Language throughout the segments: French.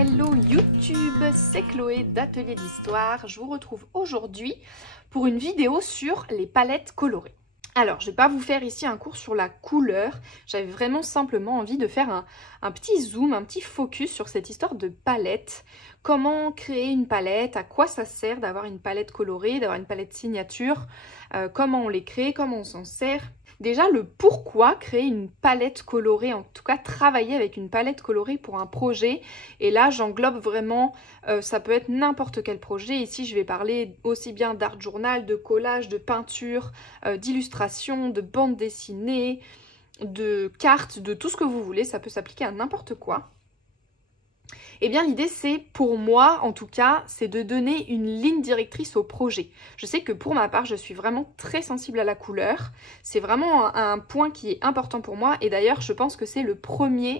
Hello YouTube, c'est Chloé d'Atelier d'Histoire. Je vous retrouve aujourd'hui pour une vidéo sur les palettes colorées. Alors, je ne vais pas vous faire ici un cours sur la couleur. J'avais vraiment simplement envie de faire un petit zoom, un petit focus sur cette histoire de palette. Comment créer une palette, à quoi ça sert d'avoir une palette colorée, d'avoir une palette signature, comment on les crée, comment on s'en sert. Déjà, le pourquoi créer une palette colorée, en tout cas travailler avec une palette colorée pour un projet. Et là, j'englobe vraiment, ça peut être n'importe quel projet. Ici, je vais parler aussi bien d'art journal, de collage, de peinture, d'illustration, de bande dessinée, de cartes, de tout ce que vous voulez. Ça peut s'appliquer à n'importe quoi. Eh bien l'idée c'est, pour moi en tout cas, c'est de donner une ligne directrice au projet. Je sais que pour ma part, je suis vraiment très sensible à la couleur. C'est vraiment un point qui est important pour moi et d'ailleurs je pense que c'est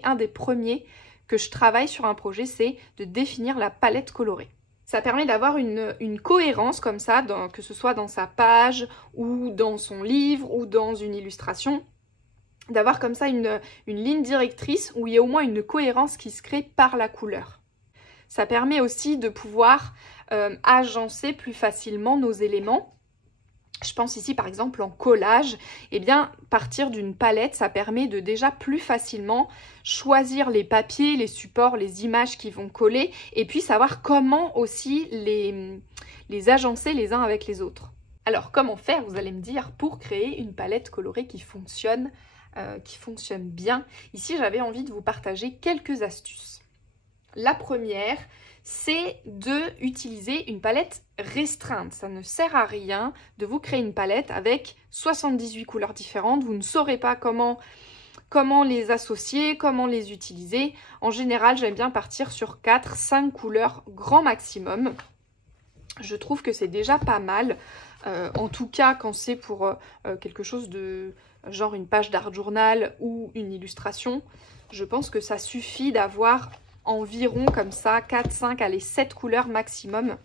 un des premiers que je travaille sur un projet, c'est de définir la palette colorée. Ça permet d'avoir une cohérence comme ça, que ce soit dans sa page ou dans son livre ou dans une illustration. D'avoir comme ça une ligne directrice où il y a au moins une cohérence qui se crée par la couleur. Ça permet aussi de pouvoir agencer plus facilement nos éléments. Je pense ici par exemple en collage, eh bien partir d'une palette, ça permet de déjà plus facilement choisir les papiers, les supports, les images qui vont coller et puis savoir comment aussi les agencer les uns avec les autres. Alors comment faire, vous allez me dire, pour créer une palette colorée qui fonctionne bien. Ici, j'avais envie de vous partager quelques astuces. La première, c'est d'utiliser une palette restreinte. Ça ne sert à rien de vous créer une palette avec 78 couleurs différentes. Vous ne saurez pas comment les associer, comment les utiliser. En général, j'aime bien partir sur 4-5 couleurs grand maximum. Je trouve que c'est déjà pas mal. En tout cas, quand c'est pour quelque chose de genre une page d'art journal ou une illustration, je pense que ça suffit d'avoir environ comme ça 4, 5, allez 7 couleurs maximum.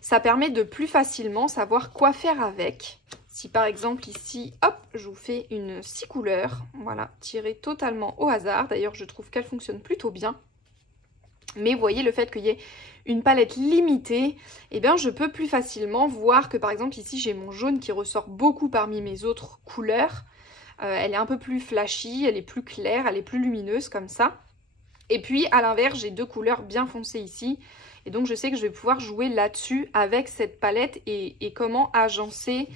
Ça permet de plus facilement savoir quoi faire avec. Si par exemple ici, hop, je vous fais une 6 couleurs, voilà, tirée totalement au hasard. D'ailleurs, je trouve qu'elle fonctionne plutôt bien. Mais vous voyez, le fait qu'il y ait une palette limitée, eh bien je peux plus facilement voir que par exemple ici j'ai mon jaune qui ressort beaucoup parmi mes autres couleurs. Elle est un peu plus flashy, elle est plus claire, elle est plus lumineuse comme ça. Et puis à l'inverse, j'ai deux couleurs bien foncées ici. Et donc je sais que je vais pouvoir jouer là-dessus avec cette palette et comment agencer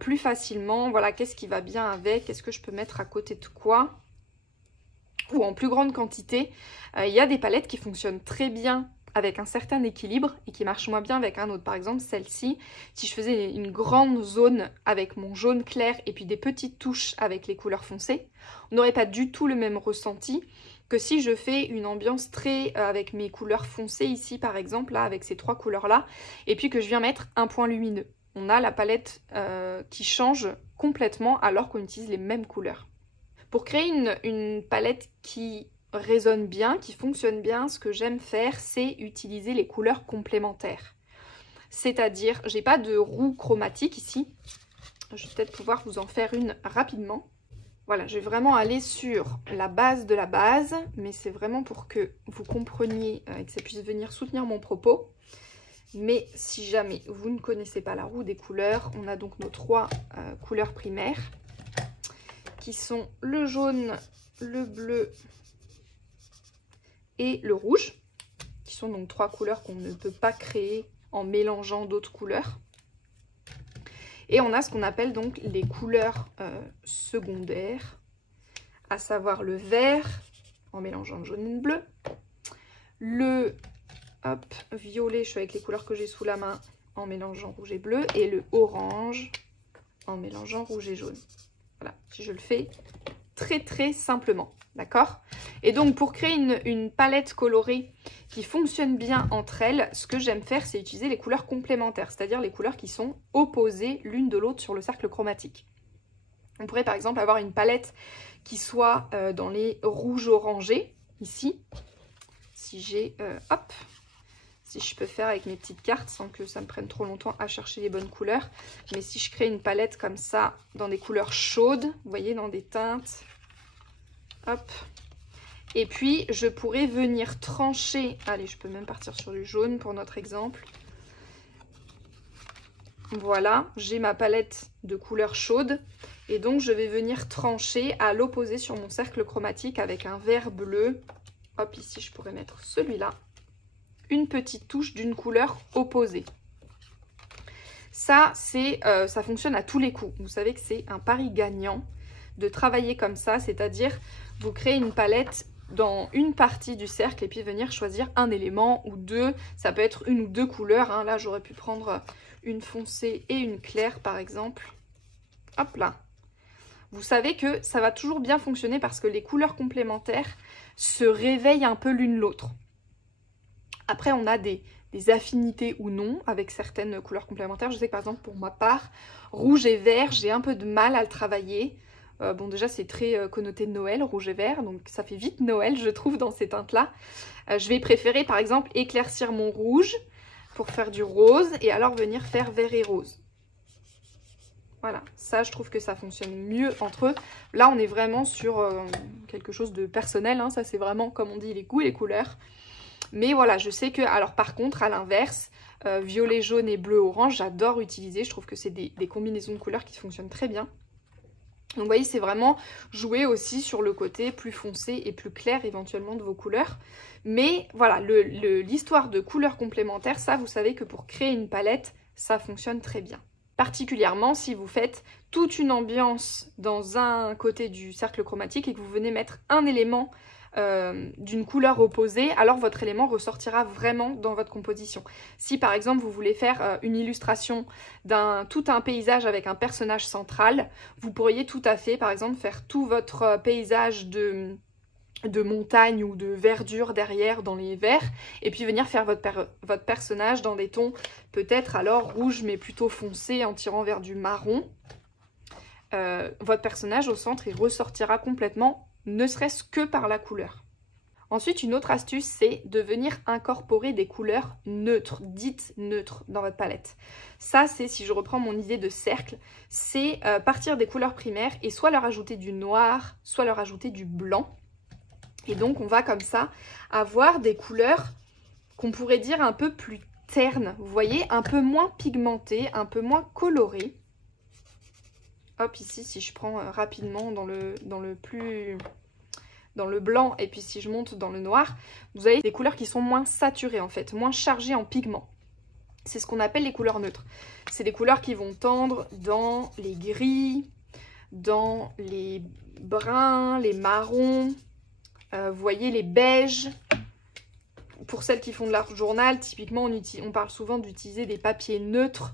plus facilement. Voilà, qu'est-ce qui va bien avec, est-ce que je peux mettre à côté de quoi ? Ou en plus grande quantité. Il y a des palettes qui fonctionnent très bien avec un certain équilibre et qui marchent moins bien avec un autre. Par exemple, celle-ci, si je faisais une grande zone avec mon jaune clair et puis des petites touches avec les couleurs foncées, on n'aurait pas du tout le même ressenti que si je fais une ambiance très avec mes couleurs foncées ici, par exemple, là, avec ces trois couleurs-là, et puis que je viens mettre un point lumineux. On a la palette qui change complètement alors qu'on utilise les mêmes couleurs. Pour créer une palette qui résonne bien, qui fonctionne bien, ce que j'aime faire, c'est utiliser les couleurs complémentaires. C'est-à-dire, j'ai pas de roue chromatique ici. Je vais peut-être pouvoir vous en faire une rapidement. Voilà, je vais vraiment aller sur la base de la base, mais c'est vraiment pour que vous compreniez et que ça puisse venir soutenir mon propos. Mais si jamais vous ne connaissez pas la roue des couleurs, on a donc nos trois couleurs primaires, qui sont le jaune, le bleu et le rouge, qui sont donc trois couleurs qu'on ne peut pas créer en mélangeant d'autres couleurs. Et on a ce qu'on appelle donc les couleurs secondaires, à savoir le vert, en mélangeant le jaune et le bleu, le violet, je suis avec les couleurs que j'ai sous la main, en mélangeant rouge et bleu, et le orange, en mélangeant rouge et jaune. Voilà, si je le fais très simplement, d'accord? Et donc pour créer une palette colorée qui fonctionne bien entre elles, ce que j'aime faire, c'est utiliser les couleurs complémentaires, c'est-à-dire les couleurs qui sont opposées l'une de l'autre sur le cercle chromatique. On pourrait par exemple avoir une palette qui soit dans les rouges orangés, ici. Si j'ai, si je peux faire avec mes petites cartes sans que ça me prenne trop longtemps à chercher les bonnes couleurs. Mais si je crée une palette comme ça, dans des couleurs chaudes, vous voyez, dans des teintes, hop, Et puis, je pourrais venir trancher... Allez, je peux même partir sur du jaune pour notre exemple. Voilà, j'ai ma palette de couleurs chaudes. Et donc, je vais venir trancher à l'opposé sur mon cercle chromatique avec un vert bleu. Hop, ici, je pourrais mettre celui-là. Une petite touche d'une couleur opposée. Ça, ça fonctionne à tous les coups. Vous savez que c'est un pari gagnant de travailler comme ça, c'est-à-dire vous créez une palette dans une partie du cercle et puis venir choisir un élément ou deux. Ça peut être une ou deux couleurs, hein. Là, j'aurais pu prendre une foncée et une claire, par exemple. Hop là. Vous savez que ça va toujours bien fonctionner parce que les couleurs complémentaires se réveillent un peu l'une l'autre. Après, on a des affinités ou non avec certaines couleurs complémentaires. Je sais que par exemple, pour ma part, rouge et vert, j'ai un peu de mal à le travailler. Bon, déjà, c'est très connoté Noël, rouge et vert, donc ça fait vite Noël, je trouve, dans ces teintes-là. Je vais préférer, par exemple, éclaircir mon rouge pour faire du rose et alors venir faire vert et rose. Voilà, ça, je trouve que ça fonctionne mieux entre eux. Là, on est vraiment sur quelque chose de personnel, hein. Ça, c'est vraiment, comme on dit, les goûts et les couleurs. Mais voilà, je sais que, alors par contre, à l'inverse, violet, jaune et bleu, orange, j'adore utiliser. Je trouve que c'est des combinaisons de couleurs qui fonctionnent très bien. Donc vous voyez, c'est vraiment jouer aussi sur le côté plus foncé et plus clair éventuellement de vos couleurs. Mais voilà, l'histoire de couleurs complémentaires, ça, vous savez que pour créer une palette, ça fonctionne très bien. Particulièrement si vous faites toute une ambiance dans un côté du cercle chromatique et que vous venez mettre un élément d'une couleur opposée, alors votre élément ressortira vraiment dans votre composition. Si par exemple vous voulez faire une illustration tout un paysage avec un personnage central, vous pourriez tout à fait par exemple faire tout votre paysage de montagne ou de verdure derrière dans les verts et puis venir faire votre personnage dans des tons peut-être alors rouge mais plutôt foncé en tirant vers du marron. Votre personnage au centre il ressortira complètement, ne serait-ce que par la couleur. Ensuite, une autre astuce, c'est de venir incorporer des couleurs neutres, dites neutres dans votre palette. Ça, c'est, si je reprends mon idée de cercle, c'est partir des couleurs primaires et soit leur ajouter du noir, soit leur ajouter du blanc. Et donc, on va comme ça avoir des couleurs qu'on pourrait dire un peu plus ternes. Vous voyez, un peu moins pigmentées, un peu moins colorées. Hop, ici, si je prends rapidement dans le blanc et puis si je monte dans le noir, vous avez des couleurs qui sont moins saturées en fait, moins chargées en pigments. C'est ce qu'on appelle les couleurs neutres. C'est des couleurs qui vont tendre dans les gris, dans les bruns, les marrons, vous voyez les beiges. Pour celles qui font de l'art journal, typiquement on parle souvent d'utiliser des papiers neutres,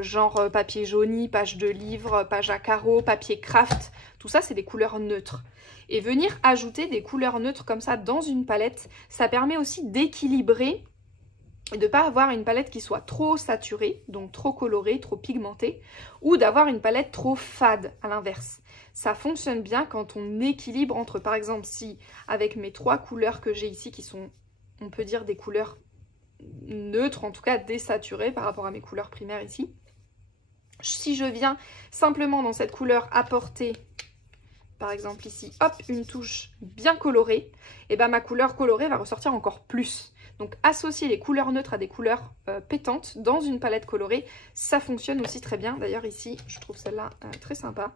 genre papier jauni, page de livre, page à carreaux, papier craft, tout ça c'est des couleurs neutres. Et venir ajouter des couleurs neutres comme ça dans une palette, ça permet aussi d'équilibrer et de ne pas avoir une palette qui soit trop saturée, donc trop colorée, trop pigmentée, ou d'avoir une palette trop fade à l'inverse. Ça fonctionne bien quand on équilibre entre, par exemple, si avec mes 3 couleurs que j'ai ici qui sont, on peut dire, des couleurs neutre, en tout cas désaturée par rapport à mes couleurs primaires ici. Si je viens simplement dans cette couleur apporter, par exemple ici, hop, une touche bien colorée, et ben ma couleur colorée va ressortir encore plus. Donc associer les couleurs neutres à des couleurs pétantes dans une palette colorée, ça fonctionne aussi très bien. D'ailleurs ici, je trouve celle-là très sympa.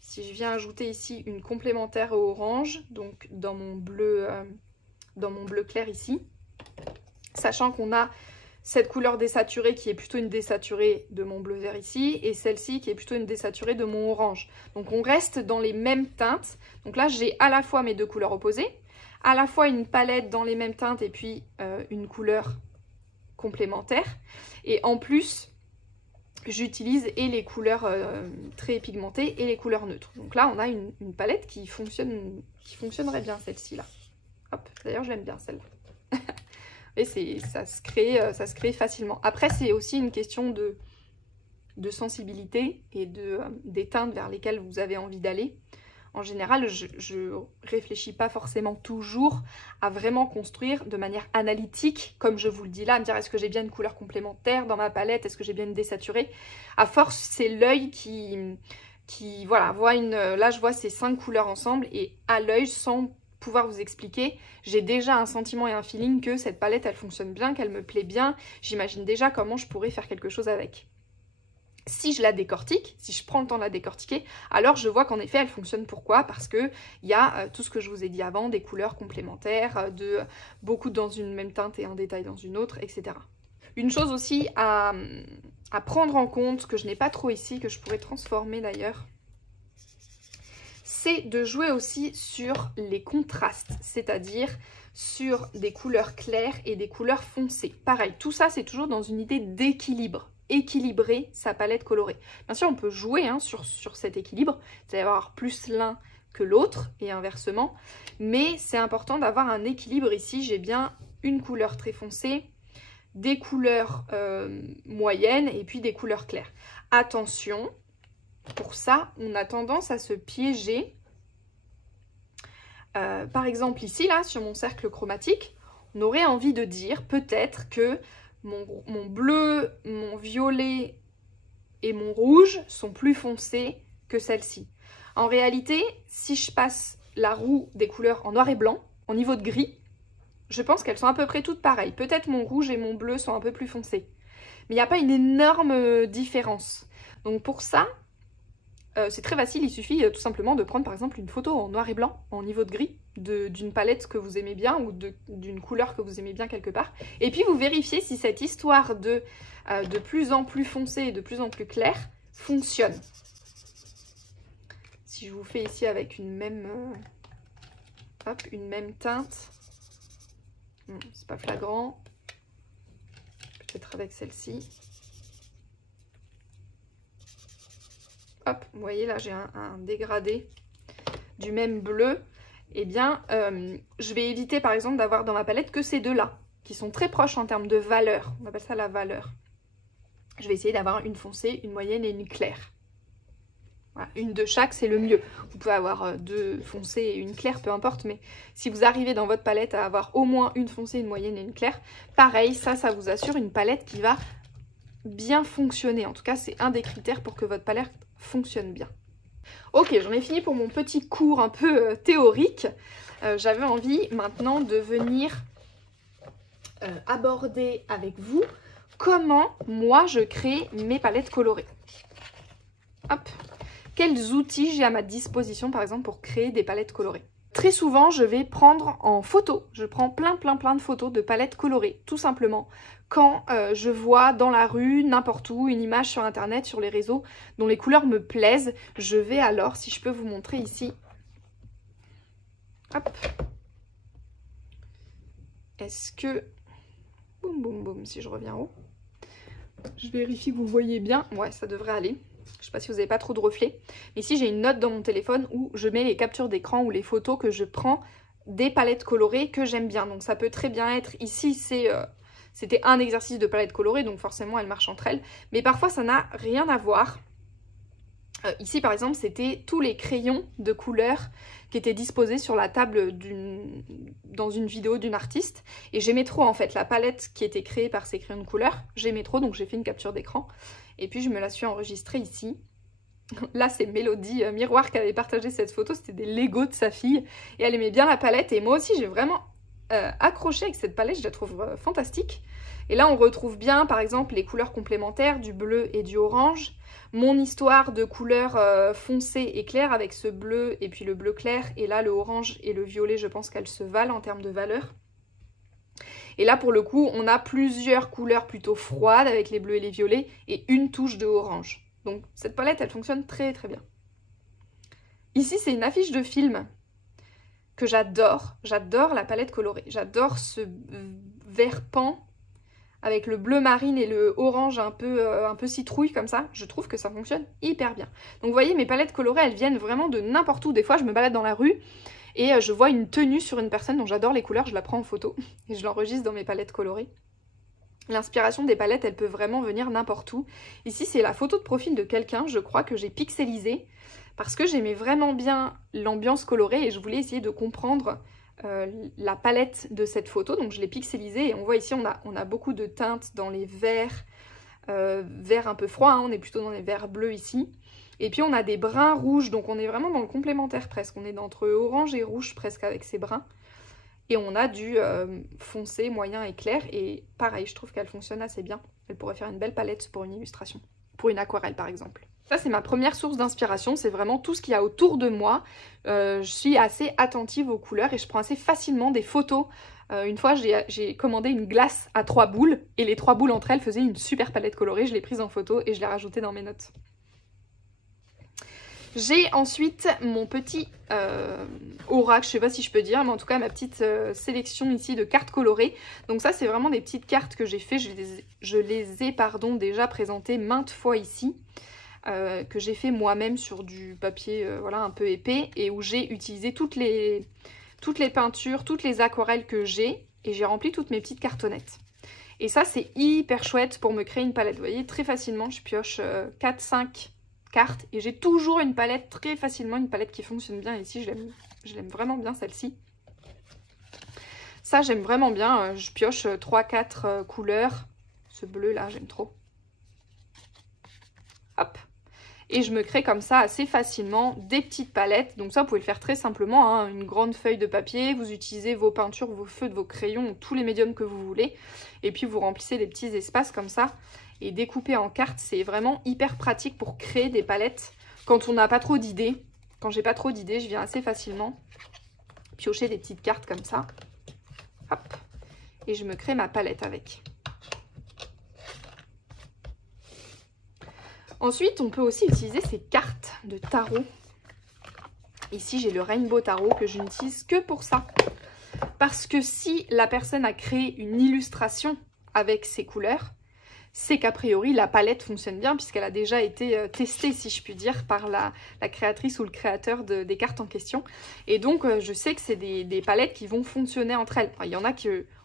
Si je viens ajouter ici une complémentaire au orange, donc dans mon bleu clair ici, sachant qu'on a cette couleur désaturée qui est plutôt une désaturée de mon bleu vert ici et celle-ci qui est plutôt une désaturée de mon orange. Donc on reste dans les mêmes teintes. Donc là j'ai à la fois mes deux couleurs opposées, à la fois une palette dans les mêmes teintes et puis une couleur complémentaire. Et en plus j'utilise et les couleurs très pigmentées et les couleurs neutres. Donc là on a une palette qui fonctionnerait bien celle-ci là. Hop, d'ailleurs je l'aime bien celle-là. Et ça se crée facilement. Après, c'est aussi une question de sensibilité et des teintes vers lesquelles vous avez envie d'aller. En général, je réfléchis pas forcément toujours à vraiment construire de manière analytique, comme je vous le dis là, à me dire est-ce que j'ai bien une couleur complémentaire dans ma palette, est-ce que j'ai bien une désaturée. À force, c'est l'œil qui voilà, voit là je vois ces 5 couleurs ensemble et à l'œil, sans pouvoir vous expliquer. J'ai déjà un sentiment et un feeling que cette palette, elle fonctionne bien, qu'elle me plaît bien. J'imagine déjà comment je pourrais faire quelque chose avec. Si je la décortique, si je prends le temps de la décortiquer, alors je vois qu'en effet elle fonctionne. Pourquoi? Parce qu'il y a tout ce que je vous ai dit avant, des couleurs complémentaires, beaucoup dans une même teinte et un détail dans une autre, etc. Une chose aussi à prendre en compte, que je n'ai pas trop ici, que je pourrais transformer d'ailleurs, c'est de jouer aussi sur les contrastes, c'est-à-dire sur des couleurs claires et des couleurs foncées. Pareil, tout ça c'est toujours dans une idée d'équilibre. Équilibrer sa palette colorée. Bien sûr, on peut jouer sur cet équilibre, c'est-à-dire avoir plus l'un que l'autre et inversement, mais c'est important d'avoir un équilibre ici. J'ai bien une couleur très foncée, des couleurs moyennes et puis des couleurs claires. Attention, pour ça, on a tendance à se piéger. Par exemple ici, là, sur mon cercle chromatique, on aurait envie de dire peut-être que mon bleu, mon violet et mon rouge sont plus foncés que celle-ci. En réalité, si je passe la roue des couleurs en noir et blanc, au niveau de gris, je pense qu'elles sont à peu près toutes pareilles. Peut-être mon rouge et mon bleu sont un peu plus foncés. Mais il n'y a pas une énorme différence. Donc pour ça, c'est très facile, il suffit tout simplement de prendre par exemple une photo en noir et blanc, en niveau de gris, d'une palette que vous aimez bien ou d'une couleur que vous aimez bien quelque part. Et puis vous vérifiez si cette histoire de plus en plus foncé et de plus en plus clair fonctionne. Si je vous fais ici avec une même teinte, c'est pas flagrant, peut-être avec celle-ci. Hop, vous voyez là j'ai un dégradé du même bleu. Eh bien, je vais éviter par exemple d'avoir dans ma palette que ces deux-là, qui sont très proches en termes de valeur. On appelle ça la valeur. Je vais essayer d'avoir une foncée, une moyenne et une claire. Voilà, une de chaque, c'est le mieux. Vous pouvez avoir deux foncées et une claire, peu importe, mais si vous arrivez dans votre palette à avoir au moins une foncée, une moyenne et une claire, pareil, ça vous assure une palette qui va bien fonctionner. En tout cas, c'est un des critères pour que votre palette fonctionne bien. Ok, j'en ai fini pour mon petit cours un peu théorique. J'avais envie maintenant de venir aborder avec vous comment moi je crée mes palettes colorées. Hop, quels outils j'ai à ma disposition par exemple pour créer des palettes colorées. Très souvent, je vais prendre en photo, je prends plein de photos de palettes colorées, tout simplement. Quand je vois dans la rue, n'importe où, une image sur internet, sur les réseaux, dont les couleurs me plaisent, je vais alors, si je peux vous montrer ici, hop, est-ce que, boum boum boum, si je reviens en haut, je vérifie que vous voyez bien, ouais ça devrait aller. Je ne sais pas si vous n'avez pas trop de reflets. Mais ici, j'ai une note dans mon téléphone où je mets les captures d'écran ou les photos que je prends des palettes colorées que j'aime bien. Donc ça peut très bien être, ici c'était un exercice de palette colorée, donc forcément elles marchent entre elles. Mais parfois ça n'a rien à voir. Ici par exemple, c'était tous les crayons de couleur qui étaient disposés sur la table dans une vidéo d'une artiste. Et j'aimais trop en fait la palette qui était créée par ces crayons de couleur. J'aimais trop, donc j'ai fait une capture d'écran. Et puis je me la suis enregistrée ici. Là c'est Mélodie Miroir qui avait partagé cette photo, c'était des Lego de sa fille. Et elle aimait bien la palette et moi aussi j'ai vraiment accroché avec cette palette, je la trouve fantastique. Et là on retrouve bien par exemple les couleurs complémentaires du bleu et du orange. Mon histoire de couleurs foncées et claires avec ce bleu et puis le bleu clair. Et là le orange et le violet, je pense qu'elles se valent en termes de valeur. Et là pour le coup on a plusieurs couleurs plutôt froides avec les bleus et les violets et une touche de orange. Donc cette palette elle fonctionne très bien. Ici c'est une affiche de film que j'adore. J'adore la palette colorée. J'adore ce vert pan avec le bleu marine et le orange un peu citrouille comme ça. Je trouve que ça fonctionne hyper bien. Donc vous voyez mes palettes colorées elles viennent vraiment de n'importe où. Des fois je me balade dans la rue et je vois une tenue sur une personne dont j'adore les couleurs, je la prends en photo et je l'enregistre dans mes palettes colorées. L'inspiration des palettes, elle peut vraiment venir n'importe où. Ici, c'est la photo de profil de quelqu'un, je crois, que j'ai pixelisé parce que j'aimais vraiment bien l'ambiance colorée et je voulais essayer de comprendre la palette de cette photo. Donc je l'ai pixelisée et on voit ici, on a beaucoup de teintes dans les verts, verts un peu froids, hein, on est plutôt dans les verts bleus ici. Et puis on a des brins rouges, donc on est vraiment dans le complémentaire presque. On est entre orange et rouge presque avec ces brins. Et on a du foncé, moyen et clair. Et pareil, je trouve qu'elle fonctionne assez bien. Elle pourrait faire une belle palette pour une illustration. Pour une aquarelle par exemple. Ça c'est ma première source d'inspiration, c'est vraiment tout ce qu'il y a autour de moi. Je suis assez attentive aux couleurs et je prends assez facilement des photos. Une fois j'ai commandé une glace à 3 boules et les 3 boules entre elles faisaient une super palette colorée. Je l'ai prise en photo et je l'ai rajoutée dans mes notes. J'ai ensuite mon petit oracle, je sais pas si je peux dire, mais en tout cas ma petite sélection ici de cartes colorées. Donc ça c'est vraiment des petites cartes que j'ai fait, je les ai déjà présentées maintes fois ici, que j'ai fait moi-même sur du papier voilà, un peu épais, et où j'ai utilisé toutes les peintures, toutes les aquarelles que j'ai, et j'ai rempli toutes mes petites cartonnettes. Et ça c'est hyper chouette pour me créer une palette, vous voyez, très facilement je pioche 4-5 cartes et j'ai toujours une palette très facilement, une palette qui fonctionne bien. Ici je l'aime vraiment bien celle-ci. Ça j'aime vraiment bien, je pioche 3-4 couleurs. Ce bleu là j'aime trop. Hop. Et je me crée comme ça assez facilement des petites palettes. Donc ça vous pouvez le faire très simplement, hein. Une grande feuille de papier, vous utilisez vos peintures, vos feutres, vos crayons, tous les médiums que vous voulez. Et puis vous remplissez des petits espaces comme ça. Et découper en cartes, c'est vraiment hyper pratique pour créer des palettes quand on n'a pas trop d'idées. Quand j'ai pas trop d'idées, je viens assez facilement piocher des petites cartes comme ça. Hop. Et je me crée ma palette avec. Ensuite, on peut aussi utiliser ces cartes de tarot. Ici, j'ai le Rainbow Tarot que je n'utilise que pour ça. Parce que si la personne a créé une illustration avec ces couleurs, c'est qu'a priori la palette fonctionne bien puisqu'elle a déjà été testée, si je puis dire, par la créatrice ou le créateur des cartes en question. Et donc je sais que c'est des palettes qui vont fonctionner entre elles. Enfin, il y en a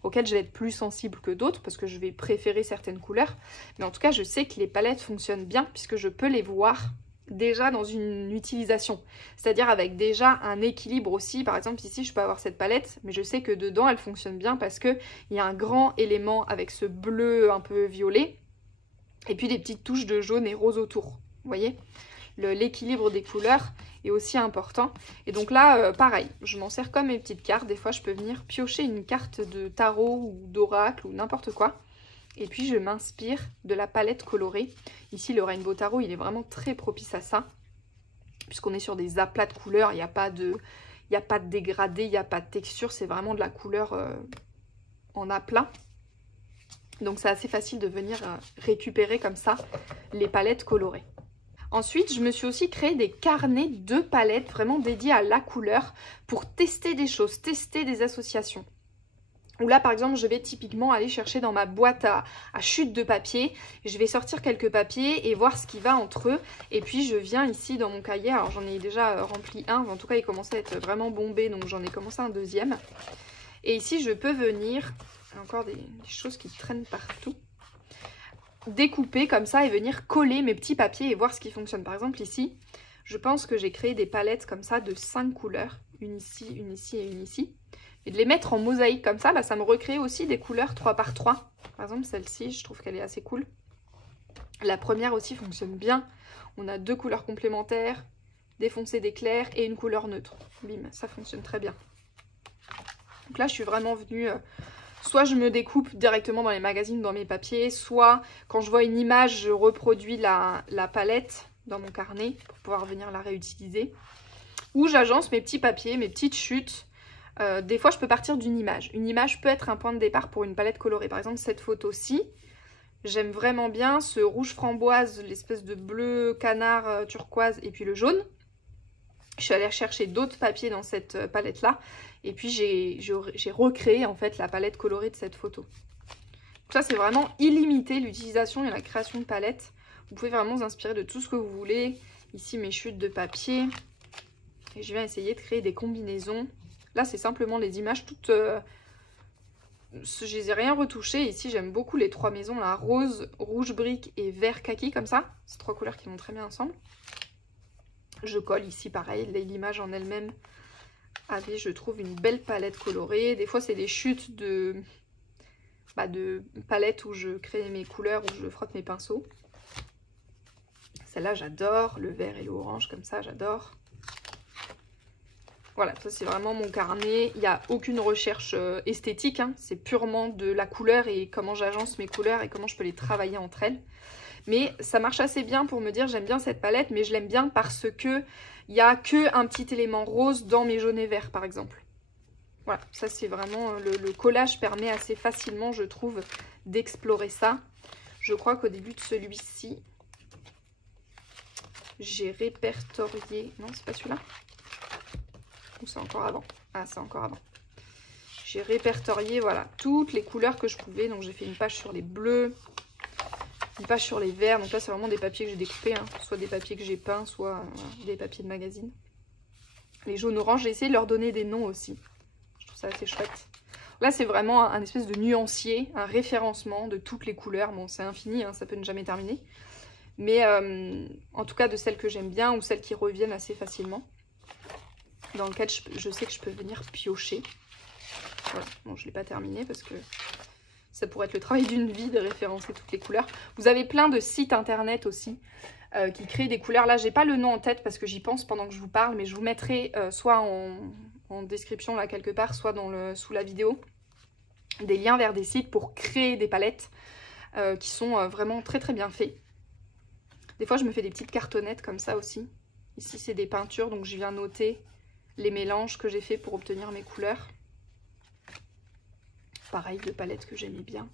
auxquelles je vais être plus sensible que d'autres parce que je vais préférer certaines couleurs. Mais en tout cas, je sais que les palettes fonctionnent bien puisque je peux les voir déjà dans une utilisation. C'est-à-dire avec déjà un équilibre aussi. Par exemple, ici, je peux avoir cette palette, mais je sais que dedans, elle fonctionne bien parce qu'il y a un grand élément avec ce bleu un peu violet et puis des petites touches de jaune et rose autour. Vous voyez, l'équilibre des couleurs est aussi important. Et donc là, pareil, je m'en sers comme mes petites cartes. Des fois, je peux venir piocher une carte de tarot ou d'oracle ou n'importe quoi. Et puis, je m'inspire de la palette colorée. Ici, le Rainbow Tarot, il est vraiment très propice à ça. Puisqu'on est sur des aplats de couleurs, il n'y a pas de dégradé, il n'y a pas de texture. C'est vraiment de la couleur en aplat. Donc, c'est assez facile de venir récupérer comme ça les palettes colorées. Ensuite, je me suis aussi créé des carnets de palettes vraiment dédiés à la couleur pour tester des choses, tester des associations. Où là, par exemple, je vais typiquement aller chercher dans ma boîte à chute de papier. Je vais sortir quelques papiers et voir ce qui va entre eux. Et puis, je viens ici dans mon cahier. Alors, j'en ai déjà rempli un. En tout cas, il commençait à être vraiment bombé. Donc, j'en ai commencé un deuxième. Et ici, je peux venir... Encore des choses qui traînent partout. Découper comme ça et venir coller mes petits papiers et voir ce qui fonctionne. Par exemple, ici, je pense que j'ai créé des palettes comme ça de 5 couleurs. Une ici et une ici. Et de les mettre en mosaïque comme ça, bah, ça me recrée aussi des couleurs 3 par 3. Par exemple, celle-ci, je trouve qu'elle est assez cool. La première aussi fonctionne bien. On a 2 couleurs complémentaires, des foncés, des clairs et une couleur neutre. Bim, ça fonctionne très bien. Donc là, je suis vraiment venue... soit je me découpe directement dans les magazines, dans mes papiers, soit quand je vois une image, je reproduis la palette dans mon carnet pour pouvoir venir la réutiliser. Ou j'agence mes petits papiers, mes petites chutes. Des fois, je peux partir d'une image. Une image peut être un point de départ pour une palette colorée. Par exemple, cette photo-ci, j'aime vraiment bien ce rouge framboise, l'espèce de bleu canard turquoise et puis le jaune. Je suis allée chercher d'autres papiers dans cette palette-là. Et puis, j'ai recréé en fait la palette colorée de cette photo. Donc ça, c'est vraiment illimité l'utilisation et la création de palettes. Vous pouvez vraiment vous inspirer de tout ce que vous voulez. Ici, mes chutes de papier. Et je viens essayer de créer des combinaisons. Là, c'est simplement les images toutes... je les ai rien retouchées. Ici, j'aime beaucoup les 3 maisons, là, rose, rouge brique et vert kaki, comme ça. C'est 3 couleurs qui vont très bien ensemble. Je colle ici, pareil, l'image en elle-même avait, je trouve, une belle palette colorée. Des fois, c'est des chutes de palettes où je crée mes couleurs, où je frotte mes pinceaux. Celle-là, j'adore. Le vert et l'orange, comme ça, j'adore. Voilà, ça c'est vraiment mon carnet. Il n'y a aucune recherche esthétique, hein. C'est purement de la couleur et comment j'agence mes couleurs et comment je peux les travailler entre elles. Mais ça marche assez bien pour me dire j'aime bien cette palette, mais je l'aime bien parce que il n'y a qu'un petit élément rose dans mes jaunes et verts par exemple. Voilà, ça c'est vraiment, le collage permet assez facilement, je trouve, d'explorer ça. Je crois qu'au début de celui-ci, j'ai répertorié... Non, c'est pas celui-là? Ou c'est encore avant? Ah, c'est encore avant. J'ai répertorié, voilà, toutes les couleurs que je pouvais. Donc j'ai fait une page sur les bleus, une page sur les verts. Donc là, c'est vraiment des papiers que j'ai découpés, hein. Soit des papiers que j'ai peints, soit des papiers de magazine. Les jaunes oranges, j'ai essayé de leur donner des noms aussi. Je trouve ça assez chouette. Là, c'est vraiment un espèce de nuancier, un référencement de toutes les couleurs. Bon, c'est infini, hein, ça peut ne jamais terminer. Mais en tout cas, de celles que j'aime bien ou celles qui reviennent assez facilement. Dans lequel je sais que je peux venir piocher. Voilà. Bon, je ne l'ai pas terminé parce que ça pourrait être le travail d'une vie de référencer toutes les couleurs. Vous avez plein de sites internet aussi qui créent des couleurs. Là, j'ai pas le nom en tête parce que j'y pense pendant que je vous parle, mais je vous mettrai soit en description là quelque part, soit sous la vidéo, des liens vers des sites pour créer des palettes qui sont vraiment très très bien faits. Des fois, je me fais des petites cartonnettes comme ça aussi. Ici, c'est des peintures, donc je viens noter les mélanges que j'ai fait pour obtenir mes couleurs. Pareil, de palettes que j'aimais bien.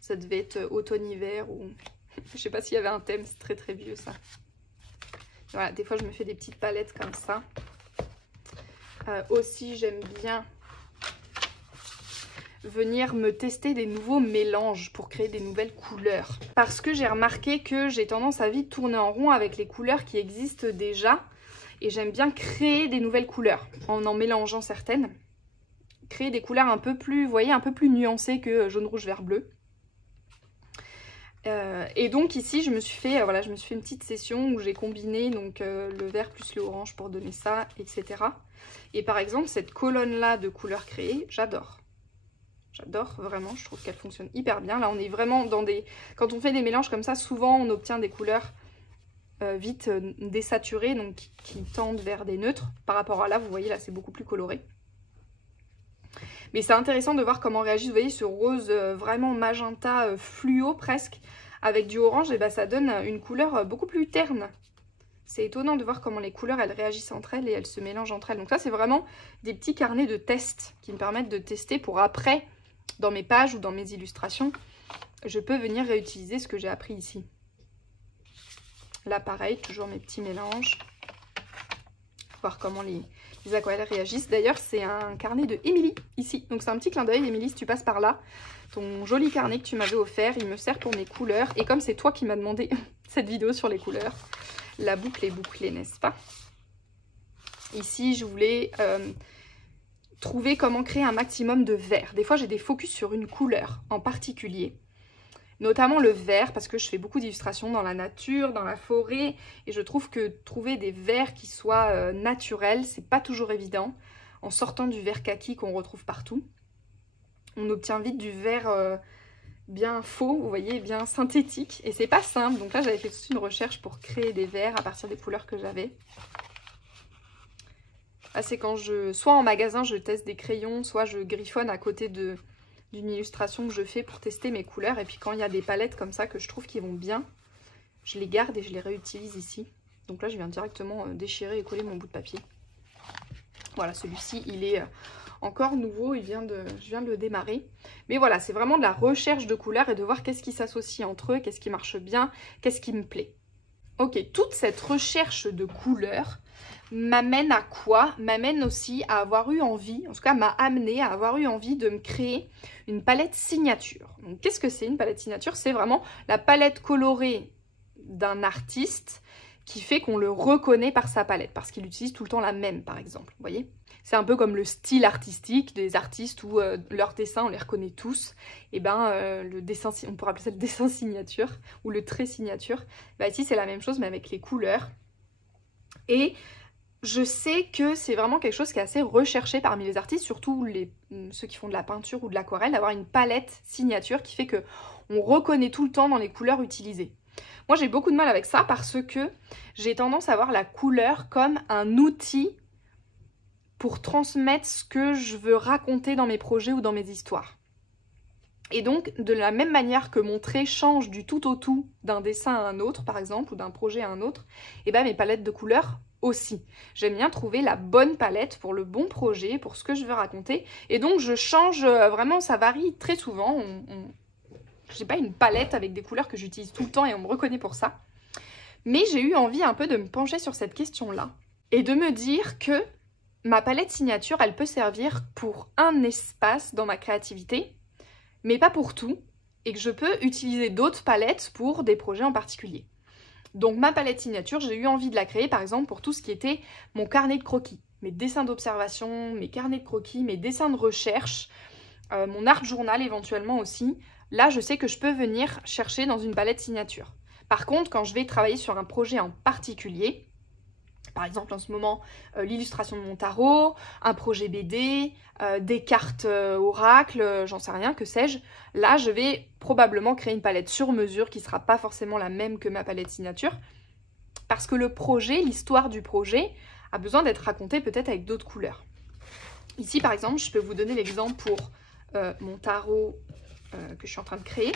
Ça devait être automne-hiver ou... je sais pas s'il y avait un thème, c'est très très vieux ça. Voilà, des fois je me fais des petites palettes comme ça. Aussi, j'aime bien venir me tester des nouveaux mélanges pour créer des nouvelles couleurs. Parce que j'ai remarqué que j'ai tendance à vite tourner en rond avec les couleurs qui existent déjà. Et j'aime bien créer des nouvelles couleurs en mélangeant certaines. Créer des couleurs un peu plus, vous voyez, un peu plus nuancées que jaune, rouge, vert, bleu. Et donc ici, je me suis fait, voilà, je me suis fait une petite session où j'ai combiné donc le vert plus le orange pour donner ça, etc. Et par exemple, cette colonne-là de couleurs créées, j'adore. J'adore vraiment, je trouve qu'elle fonctionne hyper bien. Là, on est vraiment dans des... Quand on fait des mélanges comme ça, souvent on obtient des couleurs vite désaturées, donc qui tendent vers des neutres. Par rapport à là, vous voyez, là, c'est beaucoup plus coloré. Mais c'est intéressant de voir comment réagit, vous voyez, ce rose vraiment magenta fluo presque, avec du orange, et ben ça donne une couleur beaucoup plus terne. C'est étonnant de voir comment les couleurs, elles réagissent entre elles et elles se mélangent entre elles. Donc ça, c'est vraiment des petits carnets de tests qui me permettent de tester pour après, dans mes pages ou dans mes illustrations, je peux venir réutiliser ce que j'ai appris ici. Là, pareil, toujours mes petits mélanges. Voir comment les aquarelles réagissent. D'ailleurs, c'est un carnet de Émilie, ici. Donc, c'est un petit clin d'œil, Émilie, si tu passes par là. Ton joli carnet que tu m'avais offert, il me sert pour mes couleurs. Et comme c'est toi qui m'as demandé cette vidéo sur les couleurs, la boucle est bouclée, n'est-ce pas? Ici, je voulais trouver comment créer un maximum de vert. Des fois, j'ai des focus sur une couleur en particulier. Notamment le vert, parce que je fais beaucoup d'illustrations dans la nature, dans la forêt, et je trouve que trouver des verts qui soient naturels, c'est pas toujours évident. En sortant du vert kaki qu'on retrouve partout, on obtient vite du vert bien faux, vous voyez, bien synthétique, et c'est pas simple. Donc là, j'avais fait toute une recherche pour créer des verts à partir des couleurs que j'avais. Là, c'est quand soit en magasin, je teste des crayons, soit je griffonne à côté d'une illustration que je fais pour tester mes couleurs. Et puis quand il y a des palettes comme ça que je trouve qui vont bien, je les garde et je les réutilise ici. Donc là, je viens directement déchirer et coller mon bout de papier. Voilà, celui-ci, il est encore nouveau, je viens de le démarrer. Mais voilà, c'est vraiment de la recherche de couleurs et de voir qu'est-ce qui s'associe entre eux, qu'est-ce qui marche bien, qu'est-ce qui me plaît. Ok, toute cette recherche de couleurs m'amène à quoi? M'amène aussi à avoir eu envie, en tout cas m'a amené à avoir eu envie de me créer une palette signature. Donc qu'est-ce que c'est une palette signature? C'est vraiment la palette colorée d'un artiste qui fait qu'on le reconnaît par sa palette, parce qu'il utilise tout le temps la même par exemple, vous voyez? C'est un peu comme le style artistique des artistes où leurs dessins, on les reconnaît tous. Et ben le dessin, on pourrait appeler ça le dessin signature ou le trait signature. Ben, ici, c'est la même chose, mais avec les couleurs. Et je sais que c'est vraiment quelque chose qui est assez recherché parmi les artistes, surtout ceux qui font de la peinture ou de l'aquarelle, d'avoir une palette signature qui fait qu'on reconnaît tout le temps dans les couleurs utilisées. Moi j'ai beaucoup de mal avec ça parce que j'ai tendance à voir la couleur comme un outil pour transmettre ce que je veux raconter dans mes projets ou dans mes histoires. Et donc, de la même manière que mon trait change du tout au tout d'un dessin à un autre, par exemple, ou d'un projet à un autre, et ben mes palettes de couleurs aussi. J'aime bien trouver la bonne palette pour le bon projet, pour ce que je veux raconter. Et donc, je change, vraiment, ça varie très souvent. Je n'ai pas une palette avec des couleurs que j'utilise tout le temps et on me reconnaît pour ça. Mais j'ai eu envie un peu de me pencher sur cette question-là et de me dire que ma palette signature, elle peut servir pour un espace dans ma créativité, mais pas pour tout, et que je peux utiliser d'autres palettes pour des projets en particulier. Donc ma palette signature, j'ai eu envie de la créer par exemple pour tout ce qui était mon carnet de croquis, mes dessins d'observation, mes carnets de croquis, mes dessins de recherche, mon art journal éventuellement aussi. Là, je sais que je peux venir chercher dans une palette signature. Par contre, quand je vais travailler sur un projet en particulier, par exemple en ce moment l'illustration de mon tarot, un projet BD, des cartes oracle, j'en sais rien, que sais-je. Là je vais probablement créer une palette sur mesure qui ne sera pas forcément la même que ma palette signature. Parce que le projet, l'histoire du projet a besoin d'être racontée peut-être avec d'autres couleurs. Ici par exemple, je peux vous donner l'exemple pour mon tarot que je suis en train de créer.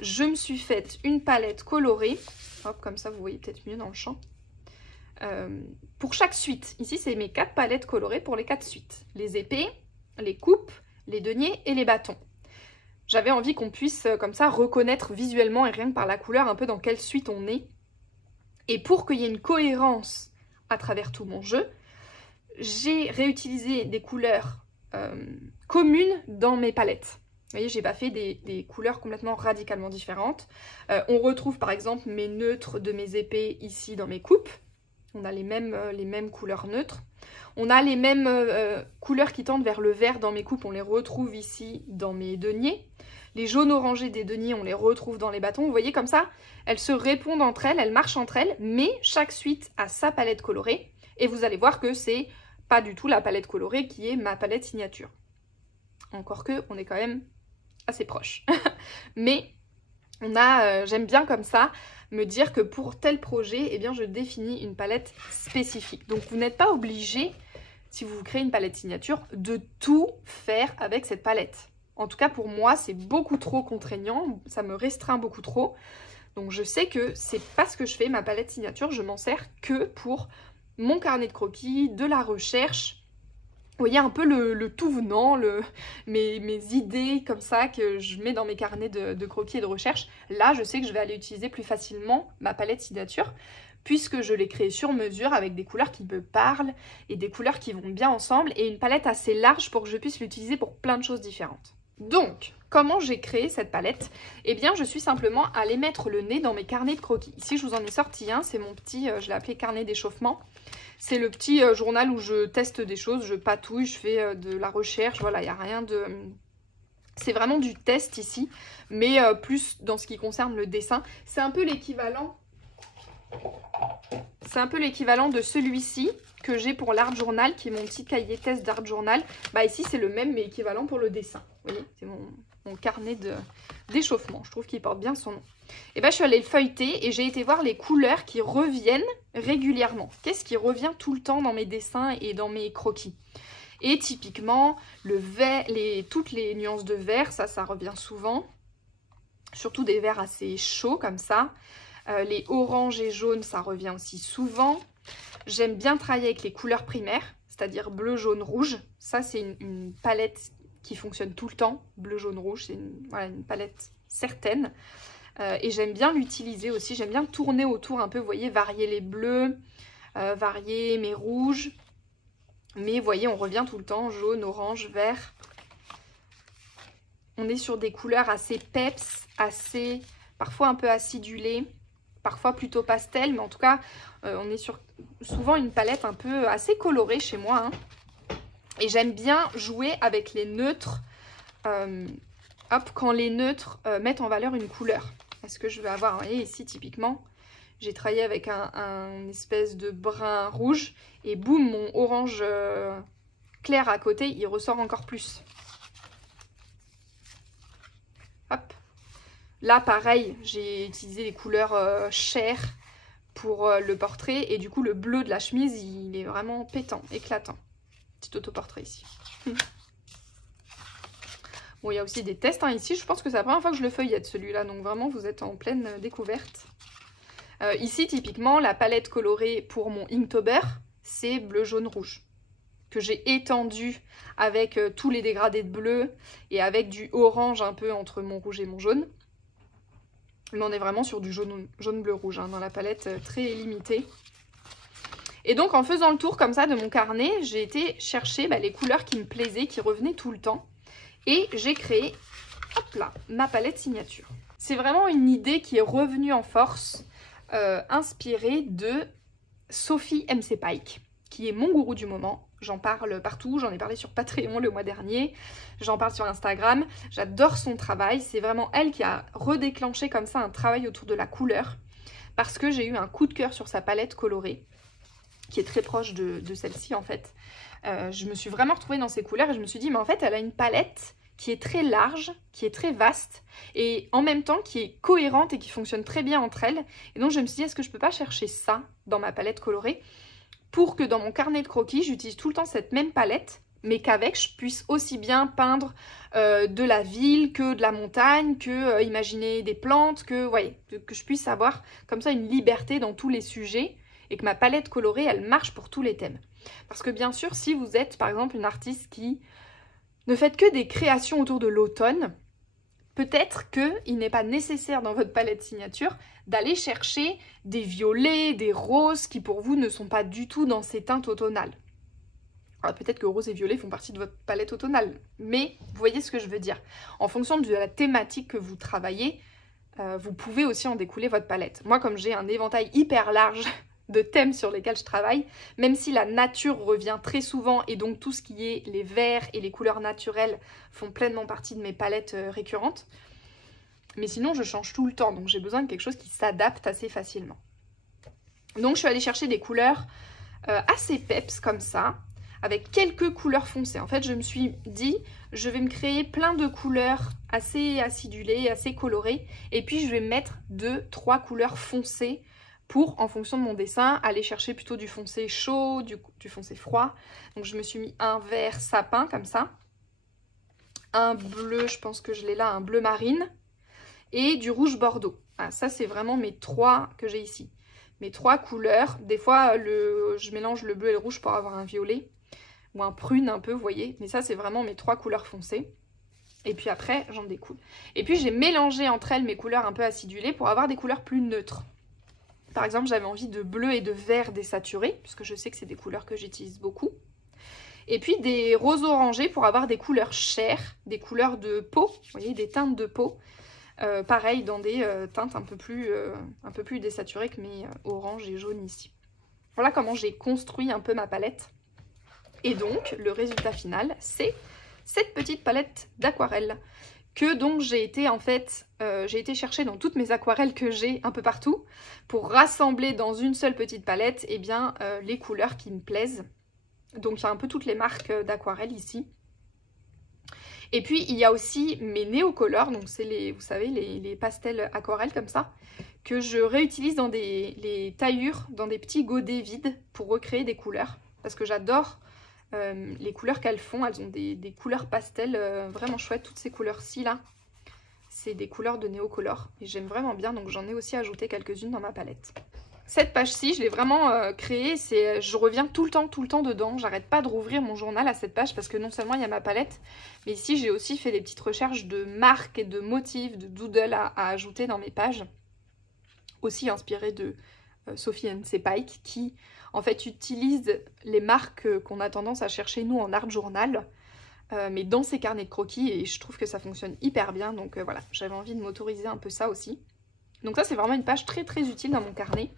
Je me suis faite une palette colorée, hop comme ça vous voyez peut-être mieux dans le champ. Pour chaque suite, ici c'est mes 4 palettes colorées pour les 4 suites. Les épées, les coupes, les deniers et les bâtons. J'avais envie qu'on puisse comme ça reconnaître visuellement et rien que par la couleur un peu dans quelle suite on est. Et pour qu'il y ait une cohérence à travers tout mon jeu, j'ai réutilisé des couleurs communes dans mes palettes. Vous voyez, j'ai pas fait des couleurs complètement radicalement différentes. On retrouve par exemple mes neutres de mes épées ici dans mes coupes. On a les mêmes couleurs neutres. On a les mêmes couleurs qui tendent vers le vert dans mes coupes, on les retrouve ici dans mes deniers. Les jaunes orangés des deniers, on les retrouve dans les bâtons. Vous voyez comme ça, elles se répondent entre elles, elles marchent entre elles, mais chaque suite a sa palette colorée. Et vous allez voir que c'est pas du tout la palette colorée qui est ma palette signature. Encore que, on est quand même assez proche. Mais j'aime bien comme ça me dire que pour tel projet, eh bien, je définis une palette spécifique. Donc vous n'êtes pas obligé, si vous créez une palette signature, de tout faire avec cette palette. En tout cas pour moi, c'est beaucoup trop contraignant, ça me restreint beaucoup trop. Donc je sais que c'est pas ce que je fais, ma palette signature, je m'en sers que pour mon carnet de croquis, de la recherche. Vous voyez un peu le tout venant, mes idées comme ça que je mets dans mes carnets de croquis et de recherche. Là, je sais que je vais aller utiliser plus facilement ma palette signature puisque je l'ai créée sur mesure avec des couleurs qui me parlent et des couleurs qui vont bien ensemble et une palette assez large pour que je puisse l'utiliser pour plein de choses différentes. Donc, comment j'ai créé cette palette? Eh bien, je suis simplement allée mettre le nez dans mes carnets de croquis. Ici, je vous en ai sorti un, c'est mon petit, je l'ai appelé carnet d'échauffement. C'est le petit journal où je teste des choses, je patouille, je fais de la recherche, voilà, il n'y a rien de... C'est vraiment du test ici, mais plus dans ce qui concerne le dessin. C'est un peu l'équivalent... C'est un peu l'équivalent de celui-ci que j'ai pour l'art journal, qui est mon petit cahier test d'art journal. Bah ici, c'est le même, mais équivalent pour le dessin. Vous voyez, c'est mon carnet d'échauffement. Je trouve qu'il porte bien son nom. Et ben, je suis allée le feuilleter et j'ai été voir les couleurs qui reviennent régulièrement. Qu'est-ce qui revient tout le temps dans mes dessins et dans mes croquis? Et typiquement, le vert, toutes les nuances de vert, ça revient souvent. Surtout des verts assez chauds comme ça. Les oranges et jaunes, ça revient aussi souvent. J'aime bien travailler avec les couleurs primaires, c'est-à-dire bleu, jaune, rouge. Ça, c'est une palette qui fonctionne tout le temps. Bleu, jaune, rouge, c'est une palette certaine. Et j'aime bien l'utiliser aussi. J'aime bien tourner autour un peu, vous voyez, varier les bleus, varier mes rouges. Mais vous voyez, on revient tout le temps, jaune, orange, vert. On est sur des couleurs assez peps, assez, parfois un peu acidulées. Parfois plutôt pastel, mais en tout cas, on est sur souvent une palette un peu assez colorée chez moi. Hein. Et j'aime bien jouer avec les neutres, quand les neutres mettent en valeur une couleur. Est-ce que je vais avoir, vous voyez ici typiquement, j'ai travaillé avec un espèce de brun rouge, et boum, mon orange clair à côté, il ressort encore plus. Hop. Là, pareil, j'ai utilisé les couleurs chères pour le portrait. Et du coup, le bleu de la chemise, il est vraiment pétant, éclatant. Petit autoportrait ici. Bon, il y a aussi des tests hein, ici. Je pense que c'est la première fois que je le feuillette, celui-là. Donc vraiment, vous êtes en pleine découverte. Ici, typiquement, la palette colorée pour mon Inktober, c'est bleu, jaune, rouge. Que j'ai étendu avec tous les dégradés de bleu et avec du orange un peu entre mon rouge et mon jaune. Mais on est vraiment sur du jaune, bleu, rouge hein, dans la palette très limitée. Et donc en faisant le tour comme ça de mon carnet, j'ai été chercher les couleurs qui me plaisaient, qui revenaient tout le temps. Et j'ai créé, hop là, ma palette signature. C'est vraiment une idée qui est revenue en force, inspirée de Sophie MC Pike, qui est mon gourou du moment. J'en parle partout, j'en ai parlé sur Patreon le mois dernier, j'en parle sur Instagram. J'adore son travail, c'est vraiment elle qui a redéclenché comme ça un travail autour de la couleur, parce que j'ai eu un coup de cœur sur sa palette colorée, qui est très proche de celle-ci en fait. Je me suis vraiment retrouvée dans ces couleurs et je me suis dit, mais en fait elle a une palette qui est très large, qui est très vaste, et en même temps qui est cohérente et qui fonctionne très bien entre elles. Et donc je me suis dit, est-ce que je peux pas chercher ça dans ma palette colorée pour que dans mon carnet de croquis, j'utilise tout le temps cette même palette, mais qu'avec, je puisse aussi bien peindre de la ville que de la montagne, que imaginer des plantes, que, voyez, que je puisse avoir comme ça une liberté dans tous les sujets et que ma palette colorée, elle marche pour tous les thèmes. Parce que bien sûr, si vous êtes par exemple une artiste qui ne fait que des créations autour de l'automne, peut-être qu'il n'est pas nécessaire dans votre palette signature d'aller chercher des violets, des roses qui pour vous ne sont pas du tout dans ces teintes automnales. Alors peut-être que rose et violet font partie de votre palette automnale, mais vous voyez ce que je veux dire. En fonction de la thématique que vous travaillez, vous pouvez aussi en découler votre palette. Moi, comme j'ai un éventail hyper large de thèmes sur lesquels je travaille, même si la nature revient très souvent et donc tout ce qui est les verts et les couleurs naturelles font pleinement partie de mes palettes récurrentes, mais sinon je change tout le temps, donc j'ai besoin de quelque chose qui s'adapte assez facilement. Donc je suis allée chercher des couleurs assez peps comme ça, avec quelques couleurs foncées. En fait je me suis dit, je vais me créer plein de couleurs assez acidulées, assez colorées, et puis je vais mettre 2-3 couleurs foncées pour, en fonction de mon dessin, aller chercher plutôt du foncé chaud, du foncé froid. Donc je me suis mis un vert sapin comme ça, un bleu, je pense que je l'ai là, un bleu marine, et du rouge bordeaux. Ah, ça c'est vraiment mes 3 que j'ai ici. Mes 3 couleurs. Des fois je mélange le bleu et le rouge pour avoir un violet, ou un prune un peu, vous voyez. Mais ça c'est vraiment mes 3 couleurs foncées. Et puis après j'en découle. Et puis j'ai mélangé entre elles mes couleurs un peu acidulées pour avoir des couleurs plus neutres. Par exemple, j'avais envie de bleu et de vert désaturé, puisque je sais que c'est des couleurs que j'utilise beaucoup. Et puis des roses orangés pour avoir des couleurs chères, des couleurs de peau, vous voyez, des teintes de peau. Pareil, dans des teintes un peu plus désaturées que mes oranges et jaunes ici. Voilà comment j'ai construit un peu ma palette. Et donc, le résultat final, c'est cette petite palette d'aquarelle que donc j'ai été en fait, chercher dans toutes mes aquarelles que j'ai un peu partout pour rassembler dans une seule petite palette les couleurs qui me plaisent. Donc il y a un peu toutes les marques d'aquarelle ici. Et puis il y a aussi mes néocolors, donc c'est les, vous savez, les pastels aquarelles comme ça, que je réutilise dans les taillures, dans des petits godets vides pour recréer des couleurs. Parce que j'adore les couleurs qu'elles font, elles ont des couleurs pastel vraiment chouettes, toutes ces couleurs-ci là. C'est des couleurs de néocolor et j'aime vraiment bien, donc j'en ai aussi ajouté quelques-unes dans ma palette. Cette page-ci, je l'ai vraiment créée, je reviens tout le temps dedans, j'arrête pas de rouvrir mon journal à cette page parce que non seulement il y a ma palette, mais ici j'ai aussi fait des petites recherches de marques et de motifs, de doodles à ajouter dans mes pages. Aussi inspirée de Sophie MC Pike qui en fait utilise les marques qu'on a tendance à chercher nous en art journal, mais dans ses carnets de croquis, et je trouve que ça fonctionne hyper bien, donc voilà, j'avais envie de m'autoriser un peu ça aussi. Donc ça c'est vraiment une page très utile dans mon carnet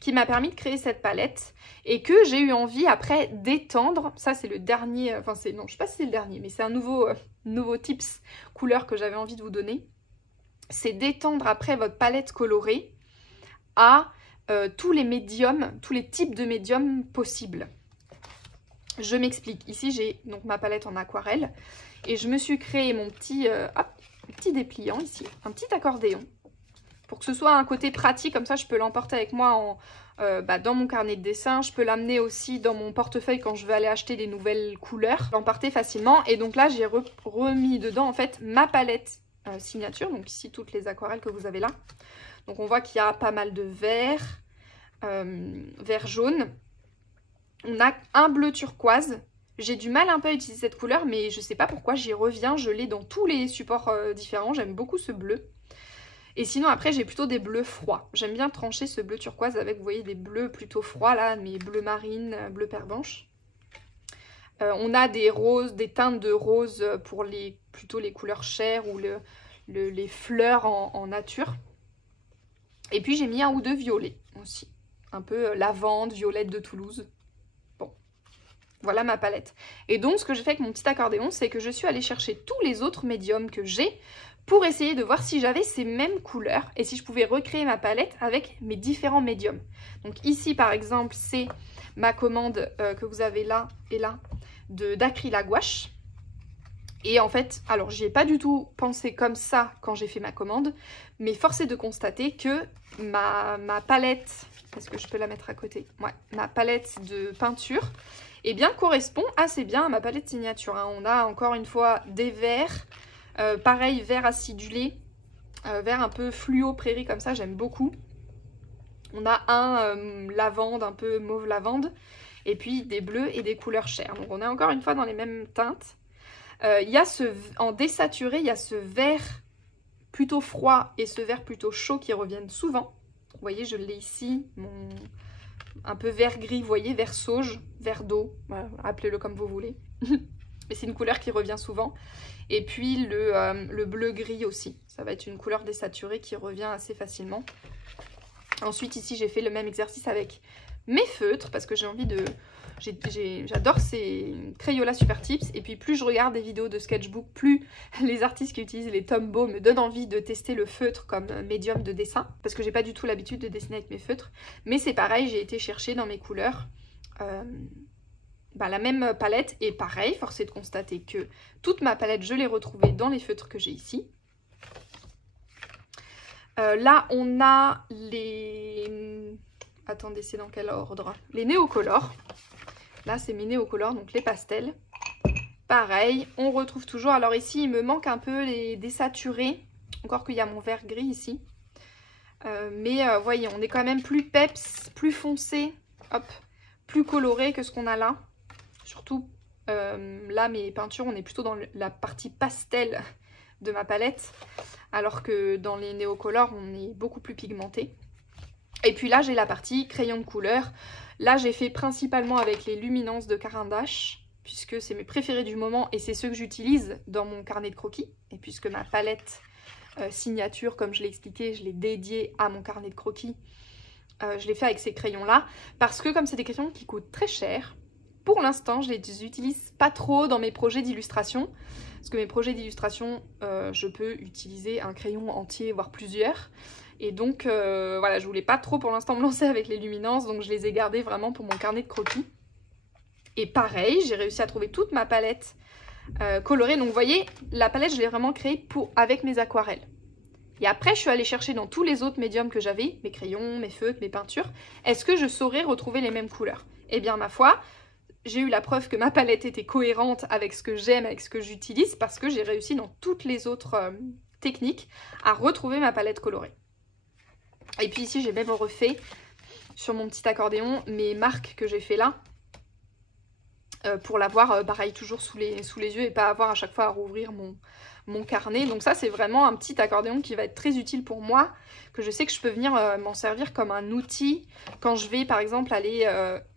qui m'a permis de créer cette palette et que j'ai eu envie après d'étendre. Ça c'est le dernier, enfin c'est, non je sais pas si c'est le dernier, mais c'est un nouveau tips couleur que j'avais envie de vous donner. C'est d'étendre après votre palette colorée à tous les médiums, tous les types de médiums possibles. Je m'explique. Ici j'ai donc ma palette en aquarelle et je me suis créé mon petit petit dépliant ici, un petit accordéon. Pour que ce soit un côté pratique, comme ça je peux l'emporter avec moi dans mon carnet de dessin. Je peux l'amener aussi dans mon portefeuille quand je veux aller acheter des nouvelles couleurs. L'emporter facilement. Et donc là j'ai remis dedans en fait ma palette signature. Donc ici toutes les aquarelles que vous avez là. Donc on voit qu'il y a pas mal de vert, vert jaune. On a un bleu turquoise. J'ai du mal un peu à utiliser cette couleur, mais je sais pas pourquoi, j'y reviens. Je l'ai dans tous les supports différents. J'aime beaucoup ce bleu. Et sinon après j'ai plutôt des bleus froids. J'aime bien trancher ce bleu turquoise avec, vous voyez, des bleus plutôt froids là, mes bleus marines, bleu pervenche. On a des roses, des teintes de rose pour plutôt les couleurs chères ou les fleurs en nature. Et puis j'ai mis un ou deux violets aussi. Un peu lavande, violette de Toulouse. Bon, voilà ma palette. Et donc ce que j'ai fait avec mon petit accordéon, c'est que je suis allée chercher tous les autres médiums que j'ai pour essayer de voir si j'avais ces mêmes couleurs et si je pouvais recréer ma palette avec mes différents médiums. Donc ici par exemple c'est ma commande que vous avez là et là d'acryl à gouache. Et en fait, alors j'y ai pas du tout pensé comme ça quand j'ai fait ma commande, mais force est de constater que ma palette, est-ce que je peux la mettre à côté? Ouais, ma palette de peinture, eh bien correspond assez bien à ma palette signature. Hein. On a encore une fois des verts. Pareil, vert acidulé, vert un peu fluo prairie comme ça, j'aime beaucoup. On a un lavande, un peu mauve lavande, et puis des bleus et des couleurs chères. Donc on est encore une fois dans les mêmes teintes. En désaturé, il y a ce vert plutôt froid et ce vert plutôt chaud qui reviennent souvent. Vous voyez, je l'ai ici, un peu vert gris, vous voyez, vert sauge, vert d'eau, voilà, appelez-le comme vous voulez. Mais c'est une couleur qui revient souvent. Et puis le bleu gris aussi. Ça va être une couleur désaturée qui revient assez facilement. Ensuite ici j'ai fait le même exercice avec mes feutres. Parce que j'ai envie de... J'adore ces Crayola Super Tips. Et puis plus je regarde des vidéos de sketchbook, plus les artistes qui utilisent les Tombow me donnent envie de tester le feutre comme médium de dessin. Parce que j'ai pas du tout l'habitude de dessiner avec mes feutres. Mais c'est pareil, j'ai été chercher dans mes couleurs... la même palette, et pareil, force est de constater que toute ma palette, je l'ai retrouvée dans les feutres que j'ai ici. Là, on a les... Attendez, c'est dans quel ordre? Les néocolores. Là, c'est mes néocolores, donc les pastels. Pareil, on retrouve toujours... Alors ici, il me manque un peu les désaturés. Encore qu'il y a mon vert gris ici. Voyez, on est quand même plus peps, plus foncé. Hop, plus coloré que ce qu'on a là. Surtout, là, mes peintures, on est plutôt dans la partie pastel de ma palette. Alors que dans les néocolores, on est beaucoup plus pigmenté. Et puis là, j'ai la partie crayon de couleur. Là, j'ai fait principalement avec les luminances de Caran d'Ache, puisque c'est mes préférés du moment et c'est ceux que j'utilise dans mon carnet de croquis. Et puisque ma palette signature, comme je l'ai expliqué, je l'ai dédiée à mon carnet de croquis. Je l'ai fait avec ces crayons-là, parce que comme c'est des crayons qui coûtent très cher, pour l'instant, je ne les utilise pas trop dans mes projets d'illustration. Parce que mes projets d'illustration, je peux utiliser un crayon entier, voire plusieurs. Et donc, voilà, je voulais pas trop pour l'instant me lancer avec les luminances. Donc, je les ai gardées vraiment pour mon carnet de croquis. Et pareil, j'ai réussi à trouver toute ma palette colorée. Donc, vous voyez, la palette, je l'ai vraiment créée avec mes aquarelles. Et après, je suis allée chercher dans tous les autres médiums que j'avais, mes crayons, mes feutres, mes peintures. Est-ce que je saurais retrouver les mêmes couleurs? Eh bien, ma foi... J'ai eu la preuve que ma palette était cohérente avec ce que j'aime, avec ce que j'utilise, parce que j'ai réussi dans toutes les autres techniques à retrouver ma palette colorée. Et puis ici, j'ai même refait sur mon petit accordéon mes marques que j'ai fait là, pour l'avoir pareil toujours sous les yeux et pas avoir à chaque fois à rouvrir mon carnet. Donc ça, c'est vraiment un petit accordéon qui va être très utile pour moi, que je sais que je peux venir m'en servir comme un outil quand je vais par exemple aller...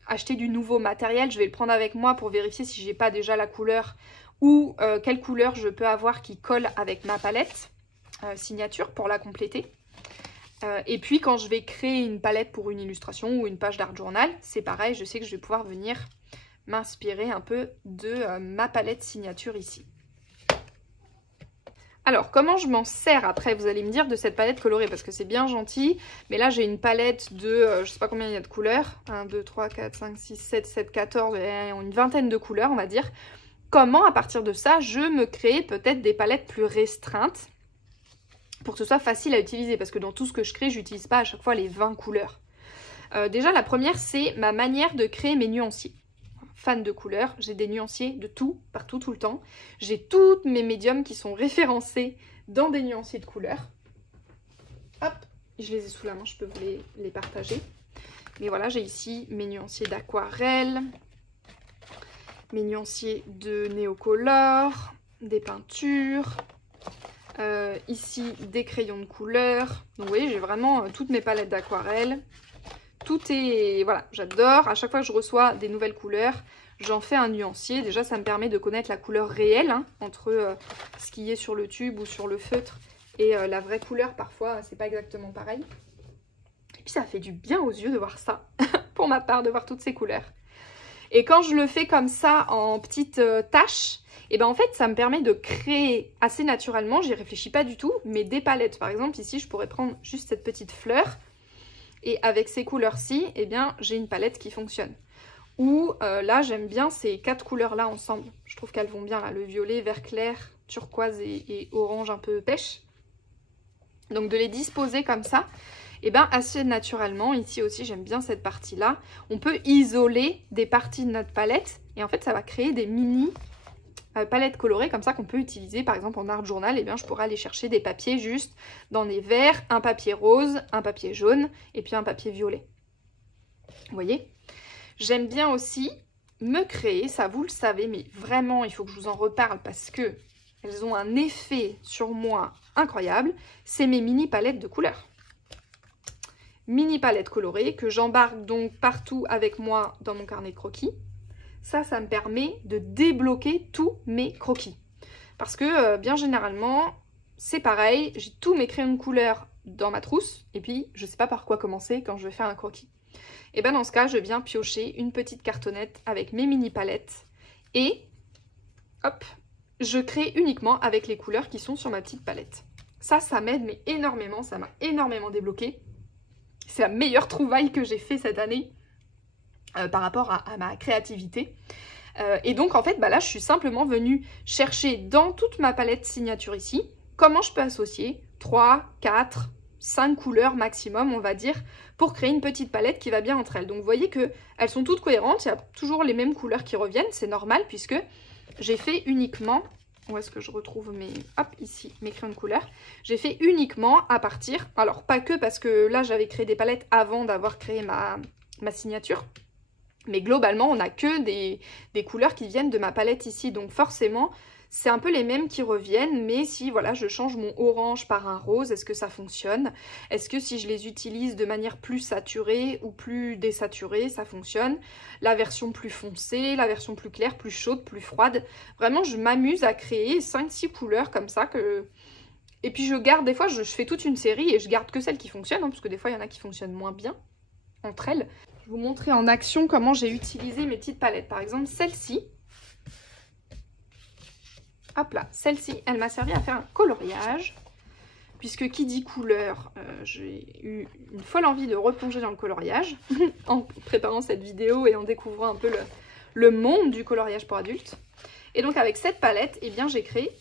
acheter du nouveau matériel, je vais le prendre avec moi pour vérifier si j'ai pas déjà la couleur ou quelle couleur je peux avoir qui colle avec ma palette signature pour la compléter. Et puis quand je vais créer une palette pour une illustration ou une page d'art journal, c'est pareil, je sais que je vais pouvoir venir m'inspirer un peu de ma palette signature ici. Alors, comment je m'en sers après, vous allez me dire, de cette palette colorée? Parce que c'est bien gentil, mais là j'ai une palette de, je sais pas combien il y a de couleurs, 1, 2, 3, 4, 5, 6, 7, 7, 14, une vingtaine de couleurs on va dire. Comment à partir de ça, je me crée peut-être des palettes plus restreintes pour que ce soit facile à utiliser, parce que dans tout ce que je crée, j'utilise pas à chaque fois les 20 couleurs. Déjà, la première, c'est ma manière de créer mes nuanciers. Fan de couleurs, j'ai des nuanciers de tout, partout, tout le temps. J'ai toutes mes médiums qui sont référencés dans des nuanciers de couleurs. Hop, je les ai sous la main, je peux vous les partager. Mais voilà, j'ai ici mes nuanciers d'aquarelle, mes nuanciers de néocolor, des peintures, ici des crayons de couleur. Donc vous voyez, j'ai vraiment toutes mes palettes d'aquarelle. Tout est... Voilà, j'adore. À chaque fois que je reçois des nouvelles couleurs, j'en fais un nuancier. Déjà, ça me permet de connaître la couleur réelle, hein, entre ce qui est sur le tube ou sur le feutre et la vraie couleur. Parfois, c'est pas exactement pareil. Et puis, ça fait du bien aux yeux de voir ça, pour ma part, de voir toutes ces couleurs. Et quand je le fais comme ça, en petites taches, et ben en fait, ça me permet de créer assez naturellement, j'y réfléchis pas du tout, mais des palettes. Par exemple, ici, je pourrais prendre juste cette petite fleur. Et avec ces couleurs-ci, eh bien, j'ai une palette qui fonctionne. Ou là, j'aime bien ces 4 couleurs-là ensemble. Je trouve qu'elles vont bien, là, le violet, vert clair, turquoise et orange un peu pêche. Donc de les disposer comme ça, eh bien, assez naturellement. Ici aussi, j'aime bien cette partie-là. On peut isoler des parties de notre palette. Et en fait, ça va créer des mini palettes colorées comme ça qu'on peut utiliser par exemple en art journal. Et bien je pourrais aller chercher des papiers juste dans des verts, un papier rose, un papier jaune et puis un papier violet. Vous voyez, j'aime bien aussi me créer, ça vous le savez, mais vraiment il faut que je vous en reparle parce que elles ont un effet sur moi incroyable. C'est mes mini palettes de couleurs. Mini palettes colorées que j'embarque donc partout avec moi dans mon carnet de croquis. Ça me permet de débloquer tous mes croquis. Parce que bien généralement, c'est pareil, j'ai tous mes crayons de couleur dans ma trousse, et puis je ne sais pas par quoi commencer quand je vais faire un croquis. Et bien dans ce cas, je viens piocher une petite cartonnette avec mes mini palettes, et hop, je crée uniquement avec les couleurs qui sont sur ma petite palette. Ça m'aide mais énormément, ça m'a énormément débloqué. C'est la meilleure trouvaille que j'ai fait cette année. Par rapport à ma créativité. Et donc en fait là je suis simplement venue chercher dans toute ma palette signature ici comment je peux associer 3, 4, 5 couleurs maximum on va dire pour créer une petite palette qui va bien entre elles. Donc vous voyez qu'elles sont toutes cohérentes, il y a toujours les mêmes couleurs qui reviennent, c'est normal puisque j'ai fait uniquement, où est-ce que je retrouve mes, hop ici, mes crayons de couleur, j'ai fait uniquement à partir, alors pas que parce que là j'avais créé des palettes avant d'avoir créé ma signature. Mais globalement, on n'a que des couleurs qui viennent de ma palette ici. Donc forcément, c'est un peu les mêmes qui reviennent. Mais si voilà, je change mon orange par un rose, est-ce que ça fonctionne? Est-ce que si je les utilise de manière plus saturée ou plus désaturée, ça fonctionne? La version plus foncée, la version plus claire, plus chaude, plus froide. Vraiment, je m'amuse à créer 5-6 couleurs comme ça. Et puis je garde, des fois, je fais toute une série et je garde que celles qui fonctionnent. Hein, parce que des fois, il y en a qui fonctionnent moins bien entre elles. Je vais vous montrer en action comment j'ai utilisé mes petites palettes. Par exemple, celle-ci. Hop là, celle-ci, elle m'a servi à faire un coloriage. Puisque qui dit couleur, j'ai eu une folle envie de replonger dans le coloriage. En préparant cette vidéo et en découvrant un peu le monde du coloriage pour adultes. Et donc avec cette palette, eh bien j'ai créé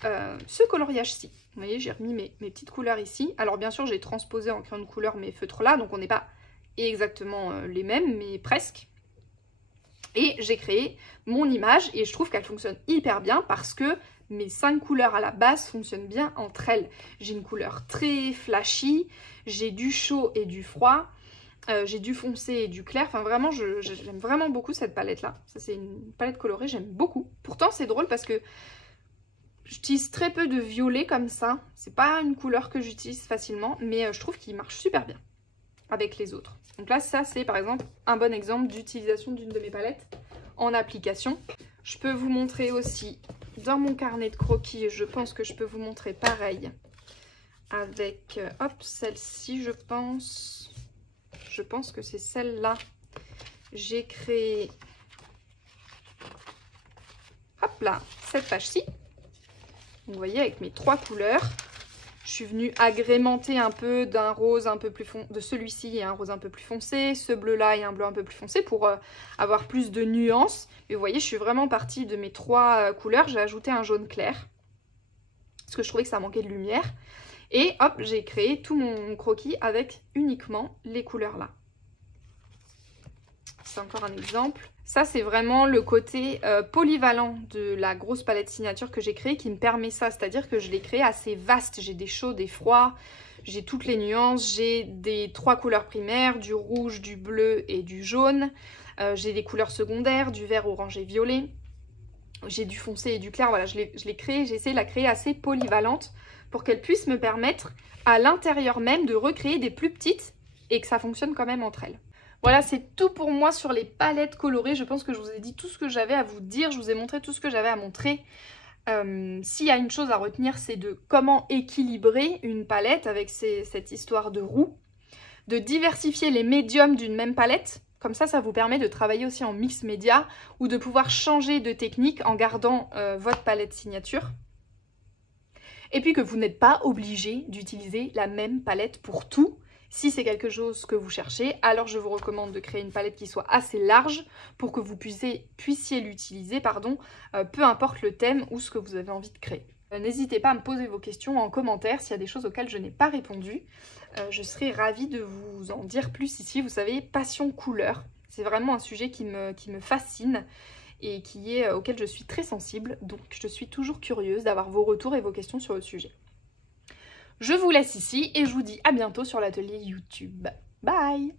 ce coloriage-ci. Vous voyez, j'ai remis mes petites couleurs ici. Alors bien sûr, j'ai transposé en crayon de couleur mes feutres là, donc on n'est pas exactement les mêmes, mais presque. Et j'ai créé mon image et je trouve qu'elle fonctionne hyper bien parce que mes 5 couleurs à la base fonctionnent bien entre elles. J'ai une couleur très flashy, j'ai du chaud et du froid, j'ai du foncé et du clair. Enfin vraiment, j'aime vraiment beaucoup cette palette là. Ça c'est une palette colorée, j'aime beaucoup. Pourtant c'est drôle parce que j'utilise très peu de violet comme ça. C'est pas une couleur que j'utilise facilement, mais je trouve qu'il marche super bien avec les autres. Donc là, ça c'est par exemple un bon exemple d'utilisation d'une de mes palettes en application. Je peux vous montrer aussi dans mon carnet de croquis, et je pense que je peux vous montrer pareil avec, hop, celle-ci je pense que c'est celle-là. J'ai créé, hop là, cette page-ci. Vous voyez, avec mes 3 couleurs. Je suis venue agrémenter un peu d'un rose un peu plus foncé, de celui-ci et un rose un peu plus foncé, ce bleu-là et un bleu un peu plus foncé pour avoir plus de nuances. Et vous voyez, je suis vraiment partie de mes 3 couleurs. J'ai ajouté un jaune clair. Parce parce que je trouvais que ça manquait de lumière. Et hop, j'ai créé tout mon croquis avec uniquement les couleurs là. C'est encore un exemple. Ça, c'est vraiment le côté polyvalent de la grosse palette signature que j'ai créée qui me permet ça. C'est-à-dire que je l'ai créée assez vaste. J'ai des chauds, des froids, j'ai toutes les nuances. J'ai des 3 couleurs primaires, du rouge, du bleu et du jaune. J'ai des couleurs secondaires, du vert, orange et violet. J'ai du foncé et du clair. Voilà, je l'ai créée. J'ai essayé de la créer assez polyvalente pour qu'elle puisse me permettre à l'intérieur même de recréer des plus petites et que ça fonctionne quand même entre elles. Voilà, c'est tout pour moi sur les palettes colorées. Je pense que je vous ai dit tout ce que j'avais à vous dire. Je vous ai montré tout ce que j'avais à montrer. S'il y a une chose à retenir, c'est de comment équilibrer une palette avec cette histoire de roue. De diversifier les médiums d'une même palette. Comme ça vous permet de travailler aussi en mix média ou de pouvoir changer de technique en gardant votre palette signature. Et puis que vous n'êtes pas obligé d'utiliser la même palette pour tout. Si c'est quelque chose que vous cherchez, alors je vous recommande de créer une palette qui soit assez large pour que vous puissiez l'utiliser, peu importe le thème ou ce que vous avez envie de créer. N'hésitez pas à me poser vos questions en commentaire s'il y a des choses auxquelles je n'ai pas répondu. Je serai ravie de vous en dire plus ici. Vous savez, passion couleur, c'est vraiment un sujet qui me fascine et auquel je suis très sensible. Donc je suis toujours curieuse d'avoir vos retours et vos questions sur le sujet. Je vous laisse ici et je vous dis à bientôt sur l'atelier YouTube. Bye!